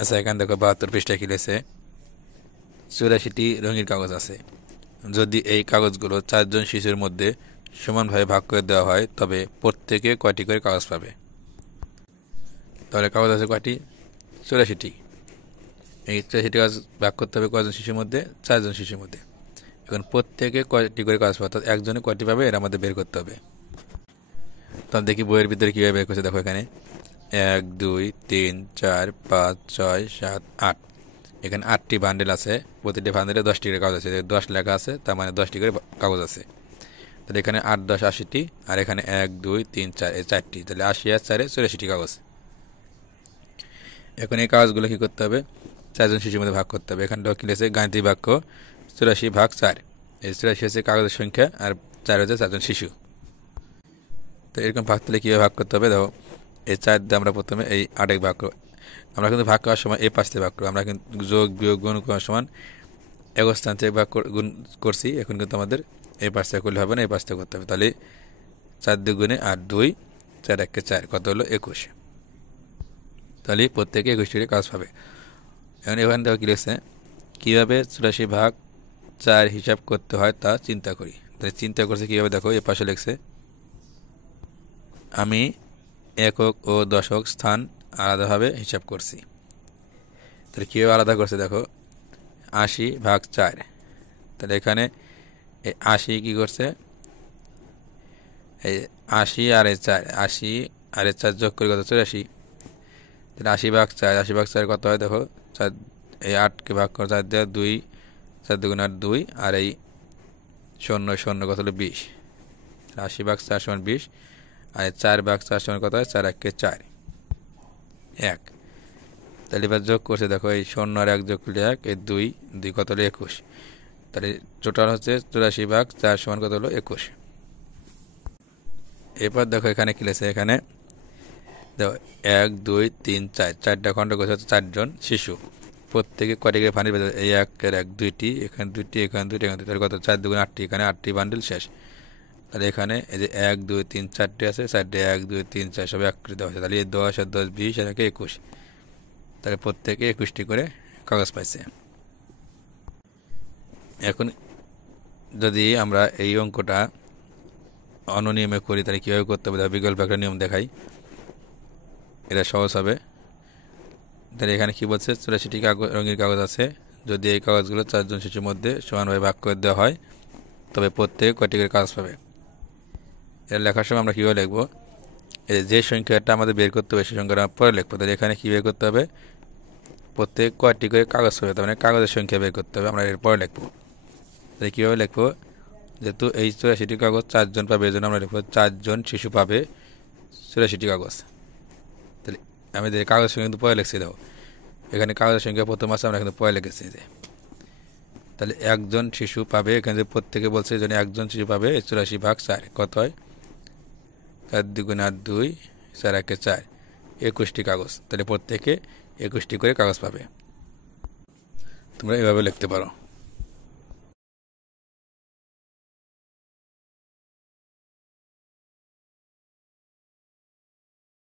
আচ্ছা, এখানে দেখো 72 পৃষ্ঠায় কি লিখেছে, 84টি রঙিন কাগজ আছে। যদি এই কাগজগুলো 4 জন শিশুর মধ্যে সমানভাবে ভাগ করে দেওয়া হয় তবে প্রত্যেকে কয়টি করে কাগজ পাবে? তাহলে কাগজ আছে কয়টি? 84টি। এই 84টি কাগজ ভাগ করতে হবে কয়জন শিশুর মধ্যে? 4 জন শিশুর মধ্যে। এখন প্রত্যেকে কয়টি করে কাগজ পাবে, অর্থাৎ একজনে কয়টি পাবে এর আমাদের বের করতে হবে। তাহলে দেখি বইয়ের ভিতরে কীভাবে বের করছে। দেখো এখানে 1 2 3 4 5 6 7 8, এখানে 8টি বান্ডেল আছে। প্রতিটি বান্ডেলে 10টি করে কাগজ আছে, 10 লেখা আছে, তার মানে 10টি করে কাগজ আছে। তাহলে এখানে 8 10 80টি, আর এখানে 1 2 3 4 এই 4টি, তাহলে 80 আর 4 84টি কাগজ। এখন এই কাগজগুলো কী করতে হবে? 4 জন শিশুর মধ্যে ভাগ করতে হবে। এখানটাও কি লিখেছে গাণিতিক বাক্য 84 ভাগ 4। এই 84 হচ্ছে কাগজের সংখ্যা আর 4 হচ্ছে 4 জন শিশু। তো এরকম ভাগ তাহলে কীভাবে ভাগ করতে হবে? দেখো এই 4 দিয়ে আমরা প্রথমে এই 8 ভাগ করব। আমরা কিন্তু ভাগ করার সময় এই পাশ থেকে ভাগ করবো, আমরা কিন্তু যোগ বিয়োগ গুণ করার সমান এক স্থান থেকে ভাগ গুণ করছি। এখন কিন্তু আমাদের এই পাশ থেকে করলে হবে না, এই পাশ থেকে করতে হবে। তাহলে 4 2 8 2 4 1 4 কত হলো? 21। তাহলে প্রত্যেকে 21 করে কাজ পাবে। এখন এখানে দেখো কি লিখছে, কীভাবে 84 ভাগ 4 হিসাব করতে হয় তা চিন্তা করি। তাহলে চিন্তা করছে কীভাবে? দেখো এ পাশে লিখছে, আমি একক ও দশক স্থান আলাদাভাবে হিসাব করছি। তাহলে কীভাবে আলাদা করছে? দেখো 80 ভাগ 4, তাহলে এখানে 80 কী করছে? এই 80 আর 4, 80 আর 4 যোগ করে কত? 84। তাহলে 80 ভাগ 4, 80 ভাগ 4 কত হয়? দেখো 4, এই 8কে ভাগ করে 4 দেওয়া 2, 4 2 8 2, আর এই 0 0 কত হলো? 20। 80 ভাগ 4 সমান 20, আর 4 ভাগ 4 সমান কত হয়? 4 1 4 1। তাহলে এবার যোগ করছে, দেখো এই 0 আর 1 যোগ করলে 1, এই 2 2 কত হলো? 21। তাহলে টোটাল হচ্ছে 84 ভাগ 4 সমান কত হলো? 21। এরপর দেখো এখানে কি লিখেছে, এখানে দেখো 1 2 3 4, 4টা খণ্ড করছে 4 জন শিশু, প্রত্যেকে কয়টি করে বান্ডিল? এই 1 এর 1 2টি, এখানে 2টি, এখানে 2টি, এখানে 2টি, তাহলে কত? 4 2 8টি, এখানে 8টি বান্ডিল শেষ। তাহলে এখানে এই যে 1 2 3 4টে আছে, 4টে 1 2 3 4 সব এক করে দেওয়া হয়েছে। তাহলে এই 10 আর 10 20 আর 21, তাহলে প্রত্যেকে 21টি করে কাগজ পাইছে। এখন যদি আমরা এই অঙ্কটা অননিয়মে করি তাহলে কীভাবে করতে হবে? বিকল্প একটা নিয়ম দেখাই, এটা সহজ হবে। তাহলে এখানে কি বলছে? 84টি রঙের কাগজ আছে। যদি এই কাগজগুলো 4 জন শিশুর মধ্যে সমানভাবে ভাগ করে দেওয়া হয় তবে প্রত্যেকে কয়টি করে কাগজ পাবে? এটা লেখার সময় আমরা কীভাবে লিখবো? যে সংখ্যাটা আমাদের বের করতে হবে সেই সংখ্যাটা পরে লিখবো। তাহলে এখানে কী বের করতে হবে? প্রত্যেক কয়টি করে কাগজ পাবে, তার মানে কাগজের সংখ্যা বের করতে হবে, আমরা এরপরে লিখবো। তাহলে কীভাবে লিখবো? যেহেতু এই 84টি কাগজ 4 জন পাবে, এই জন্য আমরা লিখবো 4 জন শিশু পাবে 84টি কাগজ। তাহলে আমি কাগজের সংখ্যা কিন্তু পরে লিখছি। দেখো এখানে কাগজের সংখ্যা প্রথম আছে, আমরা কিন্তু পরে লিখেছি যে। তাহলে একজন শিশু পাবে, এখানে প্রত্যেকে বলছে এই জন্য একজন শিশু পাবে 84 ভাগ 4 কত হয়? 4 2 8 2 4 1 4, 21টি কাগজ। তাহলে প্রত্যেকে 21টি করে কাগজ পাবে। তোমরা এভাবে লিখতে পারো।